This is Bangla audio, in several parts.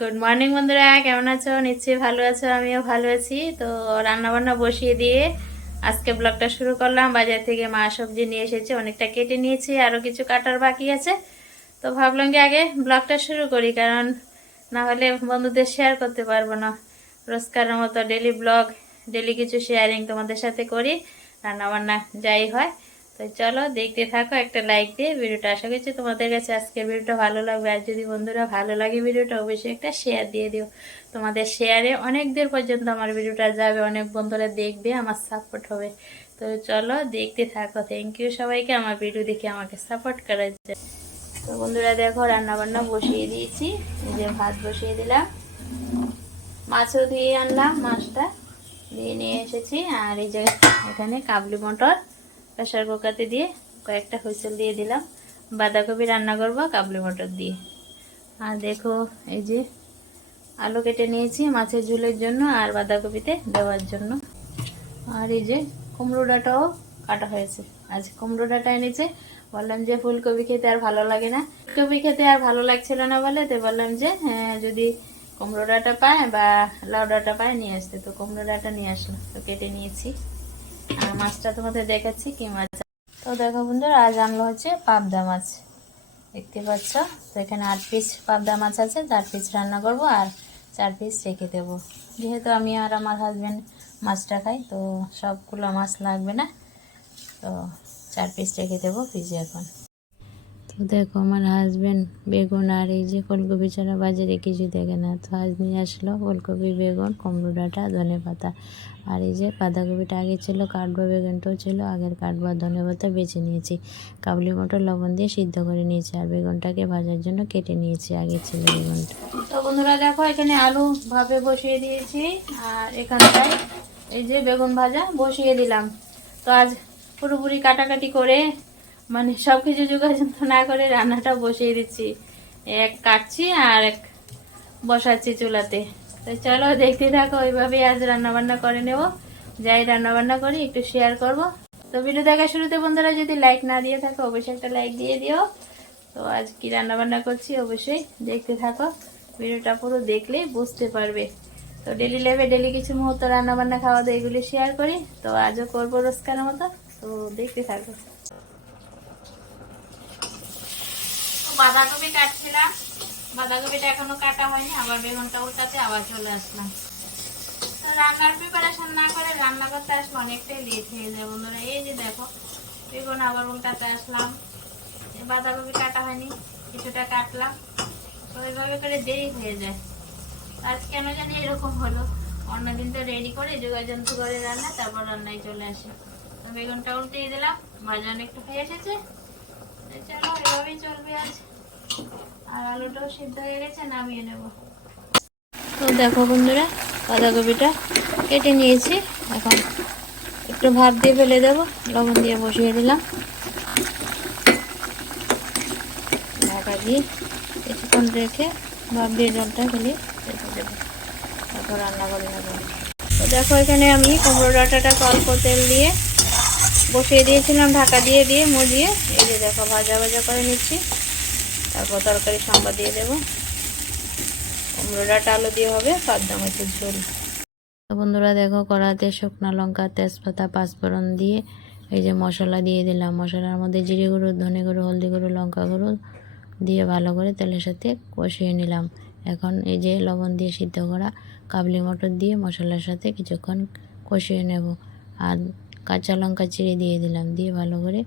গুড মর্নিং বন্ধুরা। কেমন আছো? নিশ্চয়ই ভালো আছো, আমিও ভালো আছি। তো রান্নাবান্না বসিয়ে দিয়ে আজকে ব্লগটা শুরু করলাম। বাজার থেকে মা সবজি নিয়ে এসেছে, অনেকটা কেটে নিয়েছি আরও কিছু কাটার বাকি আছে। তো ভাবলাম কি আগে ব্লগটা শুরু করি, কারণ না হলে বন্ধুদের শেয়ার করতে পারব না। রোজকারের মতো ডেলি ব্লগ ডেলি কিছু শেয়ারিং তোমাদের সাথে করি, রান্নাবান্না যাই হয়। তো চলো দেখতে থাকো, একটা লাইক দিয়ে ভিডিওটা। আশা করছি তোমাদের কাছে আজকের ভিডিওটা ভালো লাগবে। আর যদি বন্ধুরা ভালো লাগে ভিডিওটা, অবশ্যই একটা শেয়ার দিয়ে দিও। তোমাদের শেয়ারে অনেক দূর পর্যন্ত আমার ভিডিওটা যাবে, অনেক বন্ধুরা দেখবে, আমার সাপোর্ট হবে। তো চলো দেখতে থাকো। থ্যাংক ইউ সবাইকে, আমার ভিডিও দেখে আমাকে সাপোর্ট করার জন্য। তো বন্ধুরা দেখো রান্না বান্না বসিয়ে দিয়েছি। যে ভাত বসিয়ে দিলাম। মাছও দিয়ে আনলাম, মাছটা দিয়ে নিয়ে এসেছি। আর এই যে এখানে কাবলি মটর প্রেশার কুকারতে দিয়ে কয়েকটা হুইসেল দিয়ে দিলাম। বাঁধাকপি রান্না করব কাবলি মটর দিয়ে। আর দেখো এই যে আলু কেটে নিয়েছি মাছের ঝোলের জন্য আর বাঁধাকপিতে দেওয়ার জন্য। আর এই যে কুমড়ো ডাঁটাও কাটা হয়েছে। আজ কুমড়ো ডাঁটা এনেছে। বললাম যে ফুলকপি খেতে আর ভালো লাগে না। কপি খেতে আর ভালো লাগছিল না বলে তো বললাম যে হ্যাঁ, যদি কুমড়ো ডাঁটা পায় বা লাউ ডাঁটা পায় নিয়ে আসতে। তো কুমড়ো ডাঁটা নিয়ে আসলো তো কেটে নিয়েছি। আর মাছটা তোমাদের দেখাচ্ছি কি মাছ। তো দেখো বন্ধুরা, আজ আনলো হচ্ছে পাবদা মাছ। দেখতে পাচ্ছ? তো এখানে আট পিস পাবদা মাছ আছে, চার পিস রান্না করব আর চার পিস রেখে দেবো। যেহেতু আমি আর আমার হাজব্যান্ড মাছটা খাই, তো সবগুলো মাছ লাগবে না। তো চার পিস রেখে দেবো ফ্রিজে এখন। তো দেখো আমার হাজব্যান্ড বেগুন আর এই যে ফুলকপি ছাড়া বাজারে কিছু দেখে না। তো আজ নিয়ে আসলো ফুলকপি, বেগুন, কুমড়ো ডাঁটা, ধনে পাতা। আর এই যে বাঁধাকপিটা আগে ছিল, কাটবা বেগুনটাও ছিল, আগের কাটবা ধনে পাতা বেছে নিয়েছি। কাবলি মটর লবণ দিয়ে সিদ্ধ করে নিয়েছি আর বেগুনটাকে ভাজার জন্য কেটে নিয়েছি, আগে ছিল বেগুনটা। তো বন্ধুরা দেখো, এখানে আলু ভাপে বসিয়ে দিয়েছি আর এখানটায় এই যে বেগুন ভাজা বসিয়ে দিলাম। তো আজ পুরোপুরি কাটাকাটি করে মানে সব কিছু যোগাযোগ না করে রান্নাটা বসিয়ে দিচ্ছি। এক কাটছি আর এক বসাচ্ছি চুলাতে। তো চলো দেখতে থাকো ওইভাবেই আজ রান্না বান্না করে নেব। যাই রান্না বান্না করি, একটু শেয়ার করব। তো ভিডিও দেখা শুরুতে বন্ধুরা যদি লাইক না দিয়ে থাকো, অবশ্যই একটা লাইক দিয়ে দিও। তো আজ কি রান্না বান্না করছি, অবশ্যই দেখতে থাকো। ভিডিওটা পুরো দেখলেই বুঝতে পারবে। তো ডেলি লাইফে ডেলি কিছু মুহূর্ত রান্না বান্না খাওয়া দাওয়া এগুলি শেয়ার করি। তো আজও করব রোজকার মতো। তো দেখতে থাকো তো বাঁধাকপি কাটছিলাম। বাঁধাকপিটা এখনও কাটা হয়নি, আবার বেগুনটা উল্টাতে আবার চলে আসলাম। তো রান্নার প্রিপারেশন না করে রান্না করতে আসলে অনেকটাই লেট হয়ে যায় বন্ধুরা। এই যে দেখো, বেগুন আবার উল্টাতে আসলাম। বাঁধাকপি কাটা হয়নি, কিছুটা কাটলাম। তো ওইভাবে করে দেরি হয়ে যায়। আজ কেন জানি এরকম হলো। অন্যদিন তো রেডি করে যোগাযন্ত্র করে রান্না, তারপর রান্নায় চলে আসে। তো বেগুনটা উল্টিয়ে দিলাম ভাজা অনেকটা হয়ে এসেছে। চলো, এভাবেই চলবে আজ। আর আলুটাও সিদ্ধ হয়ে গেছে, নামিয়ে নেব। তো দেখো বন্ধুরা, বাঁধাকপিটা কেটে নিয়েছি। এখন একটু ভাত দিয়ে ফেলে দেবো, লবণ দিয়ে বসিয়ে দিলাম। ঢাকা দিয়ে কিছুক্ষণ রেখে ভাত দিয়ে জলটা ফেলে রেখে দেবো। তারপর রান্না করে নেব। তো দেখো এখানে আমি কুমড়ো ডাঁটাটা অল্প তেল দিয়ে বসিয়ে দিয়েছিলাম, ঢাকা দিয়ে দিয়ে মুজিয়ে এই যে দেখো, ভাজা ভাজা করে নিচ্ছি। তারপর তরকারি সাম্বার দিয়ে দেবো। কুমড়ো ডাঁটা আলু দিয়ে হবে, পাবদা মাছের ঝোল। বন্ধুরা দেখো কড়াতে শুকনো লঙ্কা, তেজপাতা, পাঁচফোড়ন দিয়ে এই যে মশলা দিয়ে দিলাম। মশলার মধ্যে জিরে গুঁড়ো, ধনে গুঁড়ো, হলদি গুঁড়ো, লঙ্কা গুঁড়ো দিয়ে ভালো করে তেলের সাথে কষিয়ে নিলাম। এখন এই যে লবণ দিয়ে সিদ্ধ করা কাবলি মটর দিয়ে মশলার সাথে কিছুক্ষণ কষিয়ে নেব। আর কাঁচা লঙ্কা চিড়ে দিয়ে দিলাম, দিয়ে ভালো করে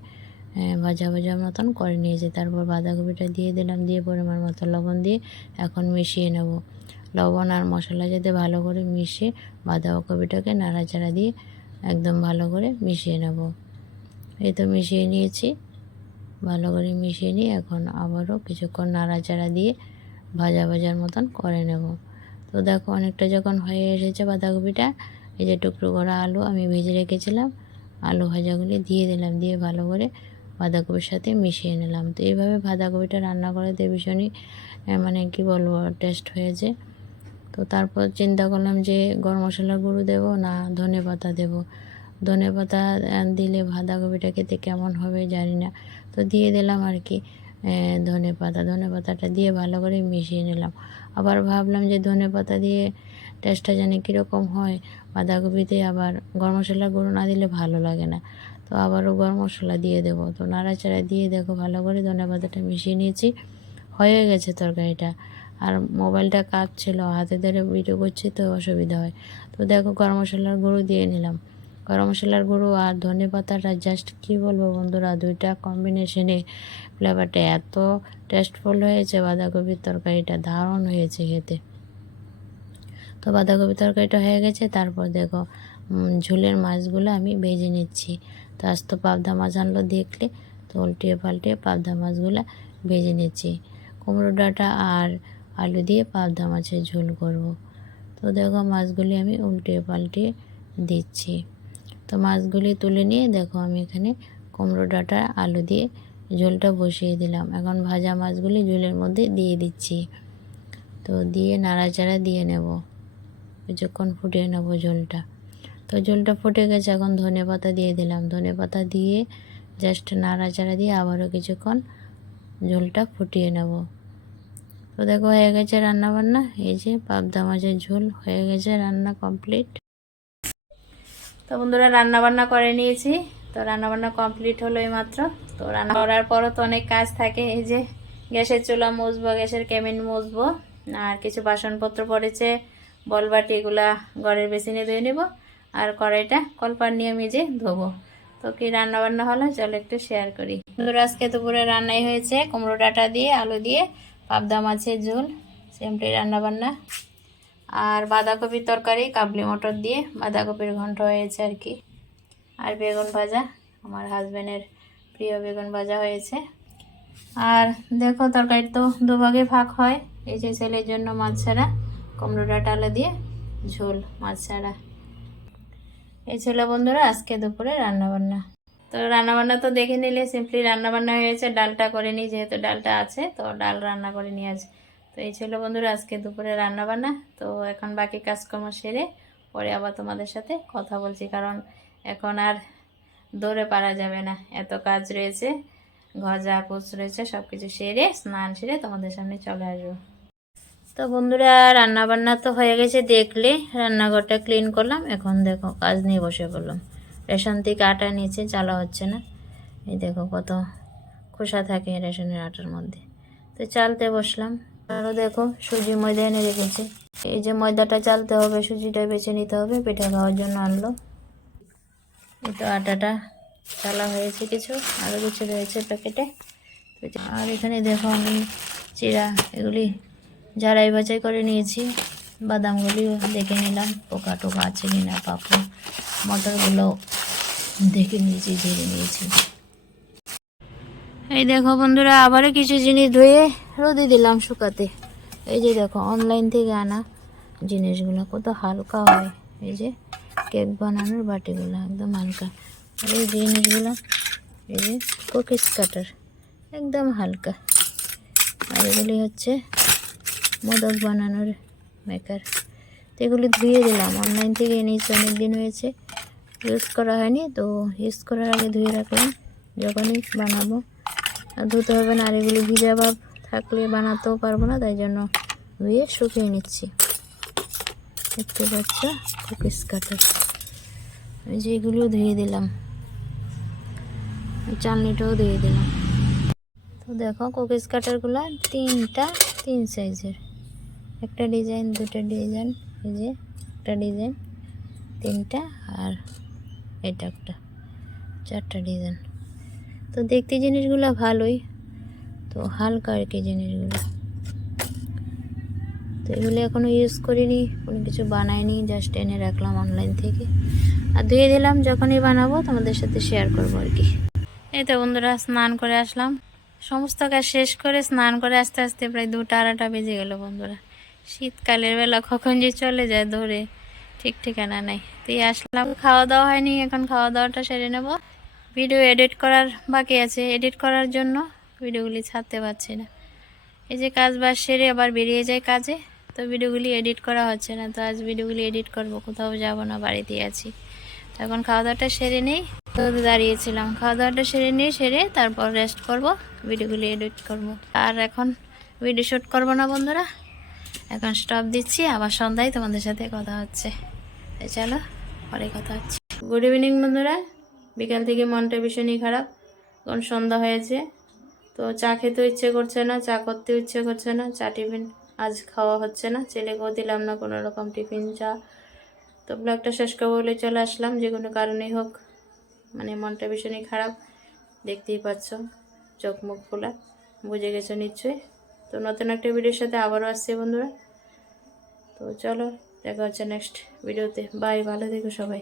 ভাজা ভাজা মতন করে নিয়েছি। তারপর বাঁধাকপিটা দিয়ে দিলাম, দিয়ে পরিমাণ মতো লবণ দিয়ে এখন মিশিয়ে নেব। লবণ আর মশলা যাতে ভালো করে মিশিয়ে বাঁধাকপিটাকে নাড়াচাড়া দিয়ে একদম ভালো করে মিশিয়ে নেব। এই তো মিশিয়ে নিয়েছি। ভালো করে মিশিয়ে নিয়ে এখন আবারও কিছুক্ষণ নাড়াচাড়া দিয়ে ভাজা ভাজার মতন করে নেব। তো দেখো, অনেকটা যখন হয়ে এসেছে বাঁধাকপিটা, এই যে টুকরো করা আলু আমি ভেজে রেখেছিলাম, আলু ভাজাগুলি দিয়ে দিলাম, দিয়ে ভালো করে বাঁধাকপির সাথে মিশিয়ে নিলাম। তো এইভাবে বাঁধাকপিটা রান্না করাতে ভীষণই মানে কি বলব টেস্ট হয়েছে। তো তারপর চিন্তা করলাম যে গরম মশলার গুঁড়ো দেবো না ধনে পাতা দেবো। ধনে পাতা দিলে বাঁধাকপিটা খেতে কেমন হবে জানি না। তো দিয়ে দিলাম আর কি ধনে পাতা। ধনে পাতাটা দিয়ে ভালো করে মিশিয়ে নিলাম। আবার ভাবলাম যে ধনে পাতা দিয়ে টেস্টটা জানি কীরকম হয়। বাঁধাকপিতে আবার গরম মশলার গুঁড়ো না দিলে ভালো লাগে না। তো আবারও গরম মশলা দিয়ে দেবো। তো নাড়াচাড়া দিয়ে দেখো ভালো করে ধনে পাতাটা মিশিয়ে নিয়েছি। হয়ে গেছে তরকারিটা। আর মোবাইলটা কাঁপছিল, হাতে ধরে ভিডিও করছি তো অসুবিধা হয়। তো দেখো গরম মশলার গুঁড়ো দিয়ে নিলাম। গরম মশলার গুঁড়ো আর ধনে পাতাটা জাস্ট কী বলব বন্ধুরা, দুইটা কম্বিনেশনে ফ্লেভারটা এত টেস্টফুল হয়েছে, বাঁধাকপির তরকারিটা দারুণ হয়েছে খেতে। তো বাঁধাকপি তরকারিটা হয়ে গেছে, তারপর দেখো ঝোলের মাছগুলো আমি ভেজে নিচ্ছি। তো আজ তো পাবদা মাছ আনলো দেখলে। তো উল্টিয়ে পাল্টে পাবদা মাছগুলো ভেজে নিচ্ছি। কুমড়ো ডাঁটা আর আলু দিয়ে পাবদা মাছের ঝোল করব। তো দেখো মাছগুলি আমি উল্টিয়ে পাল্টে দিচ্ছি। তো মাছগুলি তুলে নিয়ে দেখো আমি এখানে কুমড়ো ডাঁটা, আলু দিয়ে ঝোলটা বসিয়ে দিলাম। এখন ভাজা মাছগুলি ঝোলের মধ্যে দিয়ে দিচ্ছি। তো দিয়ে নাড়াচাড়া দিয়ে নেব। কিছুক্ষণ ফুটিয়ে নেব ঝোলটা। তো ঝোলটা ফুটে গেছে, এখন ধনে পাতা দিয়ে দিলাম। ধনে পাতা দিয়ে জাস্ট নাড়াচাড়া দিয়ে আবারও কিছুক্ষণ ঝোলটা ফুটিয়ে নেব। তো দেখো, হয়ে গেছে রান্না বান্না এই যে পাবদা মাছের ঝোল, হয়ে গেছে রান্না কমপ্লিট তো বন্ধুরা রান্না বান্না করে নিয়েছি। তো রান্না বান্না কমপ্লিট হলো মাত্র তো রান্না করার পরও তো অনেক কাজ থাকে। এই যে গ্যাসের চুলা মুছবো, গ্যাসের কেমিন মুছবো, আর কিছু বাসনপত্র পড়েছে, বলবাটি এগুলা ঘরের বেসিনে ধুয়ে নেব। আর কড়াইটা কলপার নিয়ে মেজে ধোবো। তো কি রান্না বান্না হলো চলো একটু শেয়ার করি। বন্ধুরা, আজকে দুপুরে রান্নাই হয়েছে কুমড়ো ডাঁটা দিয়ে, আলু দিয়ে, পাবদা মাছের ঝোল সেমটি রান্না বান্না আর বাঁধাকপির তরকারি, কাবলি মটর দিয়ে বাঁধাকপির ঘন্ট হয়েছে আর কি। আর বেগুন ভাজা, আমার হাজবেন্ডের প্রিয় বেগুন ভাজা হয়েছে। আর দেখো, তরকারি তো দুভাগে ভাগ হয়, এই যে ছেলের জন্য মাছ ছাড়া, কুমড়ো ডাঁটা, আলু দিয়ে, ঝোল মাছ ছাড়া। এই ছিল বন্ধুরা, আজকে দুপুরে রান্নাবান্না। তো রান্নাবান্না তো দেখে নিলে সিম্পলি রান্নাবান্না হয়েছে ডালটা করে নিই, যেহেতু ডালটা আছে, তো ডাল রান্না করে নিয়ে আজ তো এই ছিল বন্ধুরা, আজকে দুপুরে রান্নাবান্না। তো এখন বাকি কাজকর্ম সেরে পরে আবার তোমাদের সাথে কথা বলছি, কারণ এখন আর দৌড়ে পারা যাবে না। এত কাজ রয়েছে, গজা পুষ রয়েছে সব কিছু সেরে, স্নান সেরে তোমাদের সামনে চলে আসব। তো বন্ধুরা রান্না বান্না তো হয়ে গেছে, দেখলে রান্নাঘরটা ক্লিন করলাম। এখন দেখো, কাজ নিয়ে বসে পড়লাম। রেশন থেকে আটা নিয়েছে চালা হচ্ছে না। এই দেখো, কত খোসা থাকে রেশনের আটার মধ্যে। তো চালতে বসলাম। আরও দেখো, সুজি ময়দা এনে রেখেছে। এই যে ময়দাটা চালতে হবে, সুজিটা বেছে নিতে হবে পিঠা খাওয়ার জন্য আনলো। এই তো আটাটা চালা হয়েছে কিছু আরও কিছু রয়েছে প্যাকেটে। আর এখানে দেখো আমি চিরা, এগুলি ঝাড়াই বাছাই করে নিয়েছি বাদামগুলিও দেখে নিলাম, পোকা টোকা আছে কি না, পাপড়, মটরগুলো দেখে নিয়েছি, ঝেড়ে নিয়েছি। এই দেখো বন্ধুরা, আবারও কিছু জিনিস ধুয়ে রোদে দিলাম শুকাতে। এই যে দেখো অনলাইন থেকে আনা জিনিসগুলো কত হালকা হয়। এই যে কেক বানানোর বাটিগুলো একদম হালকা। এই জিনিসগুলো, এই যে কুকিজ কাটার একদম হালকা। আর এগুলি হচ্ছে মোদক বানানোর মেকার তো এগুলি ধুয়ে দিলাম। অনলাইন থেকে এনেছি অনেক দিন হয়েছে। ইউজ করা হয়নি, তো ইউজ করার আগে ধুয়ে রাখলাম। যখনই বানাবো। আর ধুতে হবে না, আর এগুলি ভিজা ভাব থাকলে বানাতেও পারব না, তাই জন্য ধুয়ে শুকিয়ে নিচ্ছি। দেখতে পাচ্ছ কুকিজ কাটার যে এগুলিও ধুয়ে দিলাম, চালনিটাও ধুয়ে দিলাম। তো দেখো কুকিজ কাটারগুলো তিনটা, তিন সাইজের একটা ডিজাইন, দুটো ডিজাইন, এই যে একটা ডিজাইন, তিনটা আর এটা একটা, চারটা ডিজাইন। তো দেখতে জিনিসগুলো ভালোই, তো হালকা আর কি জিনিসগুলো। তো এগুলো এখনও ইউজ করিনি, কোনো কিছু বানাইনি জাস্ট এনে রাখলাম অনলাইন থেকে। আর ধুয়ে দিলাম, যখনই বানাবো তোমাদের সাথে শেয়ার করব আর কি। এই তো বন্ধুরা, স্নান করে আসলাম। সমস্ত কাজ শেষ করে স্নান করে আস্তে আস্তে প্রায় দুটা আড়াটা বেজে গেল বন্ধুরা। শীতকালের বেলা কখন যে চলে যায় ধরে ঠিক ঠিকানা নাই। তুই আসলাম খাওয়া দাওয়া হয়নি, এখন খাওয়া দাওয়াটা সেরে নেব। ভিডিও এডিট করার বাকি আছে, এডিট করার জন্য ভিডিওগুলি ছাড়তে পারছি না। এই যে কাজ বাজ সেরে আবার বেরিয়ে যায় কাজে, তো ভিডিওগুলি এডিট করা হচ্ছে না, তো আজ ভিডিওগুলি এডিট করব, কোথাও যাব না বাড়িতে আছি। তো এখন খাওয়া দাওয়াটা সেরে নেই, তো তো দাঁড়িয়েছিলাম। খাওয়া দাওয়াটা সেরে নিয়ে সেরে তারপর রেস্ট করব, ভিডিওগুলি এডিট করব। আর এখন ভিডিও শ্যুট করব না বন্ধুরা এখন স্টপ দিচ্ছি, আবার সন্ধ্যায় তোমাদের সাথে কথা হচ্ছে। চলো, পরে কথা হচ্ছে। গুড ইভিনিং বন্ধুরা। বিকাল থেকে মনটা ভীষণই খারাপ। কারণ সন্ধ্যা হয়েছে। তো চা খেতেও ইচ্ছে করছে না, চা করতেও ইচ্ছে করছে না, চা টিফিন আজ খাওয়া হচ্ছে না। ছেলেকেও দিলাম না কোনো রকম টিফিন, চা। তো ব্লগটা শেষ করব বলে চলে আসলাম, যে কোনো কারণেই হোক। মানে মনটা ভীষণই খারাপ। দেখতেই পাচ্ছ, চোখ মুখ খোলা। বুঝে গেছো নিশ্চয়ই। তো নতুন একটা ভিডিওর সাথে আবারও আসছে বন্ধুরা। তো চলো, দেখা হচ্ছে নেক্সট ভিডিওতে বাই ভালো থেকো সবাই।